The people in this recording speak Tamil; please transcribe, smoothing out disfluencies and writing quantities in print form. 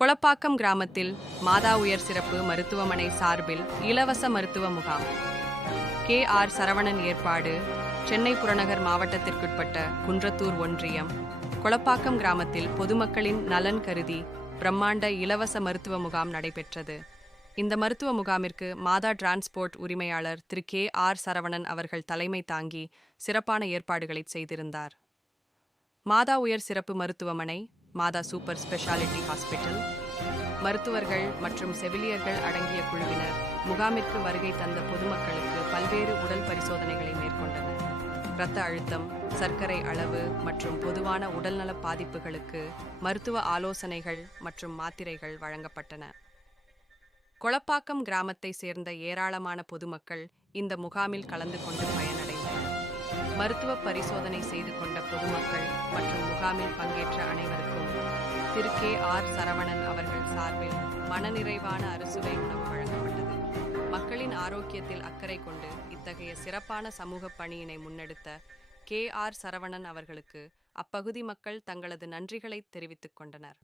கொளப்பாக்கம் கிராமத்தில் மாதா உயர் சிறப்பு மருத்துவமனை சார்பில் இலவச மருத்துவ முகாம். கே.ஆர். சரவணன் ஏற்பாடு. சென்னை புறநகர் மாவட்டத்திற்குட்பட்ட குன்றத்தூர் ஒன்றியம் கொளப்பாக்கம் கிராமத்தில் பொதுமக்களின் நலன் கருதி பிரம்மாண்ட இலவச மருத்துவ முகாம் நடைபெற்றது. இந்த மருத்துவ முகாமிற்கு மாதா டிரான்ஸ்போர்ட் உரிமையாளர் திரு கே.ஆர். சரவணன் அவர்கள் தலைமை தாங்கி சிறப்பான ஏற்பாடுகளை செய்திருந்தார். மாதா உயர் சிறப்பு மருத்துவமனை, மாதா சூப்பர் ஸ்பெஷாலிட்டி ஹாஸ்பிட்டல், மருத்துவர்கள் மற்றும் செவிலியர்கள் அடங்கிய குழுவினர் முகாமிற்கு வருகை தந்த பொதுமக்களுக்கு பல்வேறு உடல் பரிசோதனைகளை மேற்கொண்டனர். இரத்த அழுத்தம், சர்க்கரை அளவு மற்றும் பொதுவான உடல்நல பாதிப்புகளுக்கு மருத்துவ ஆலோசனைகள் மற்றும் மாத்திரைகள் வழங்கப்பட்டன. கொளப்பாக்கம் கிராமத்தை சேர்ந்த ஏராளமான பொதுமக்கள் இந்த முகாமில் கலந்து கொண்டு பயனடைந்தனர். மருத்துவ பரிசோதனை செய்து கொண்ட பொதுமக்கள் மற்றும் முகாமில் பங்கேற்ற அனைவருக்கும் திரு கே.ஆர். சரவணன் அவர்கள் சார்பில் மனநிறைவான அறுசுவை உணவு வழங்கப்பட்டது. மக்களின் ஆரோக்கியத்தில் அக்கறை கொண்டு இத்தகைய சிறப்பான சமூக பணியினை முன்னெடுத்த கே.ஆர். சரவணன் அவர்களுக்கு அப்பகுதி மக்கள் தங்களது நன்றிகளை தெரிவித்துக் கொண்டனர்.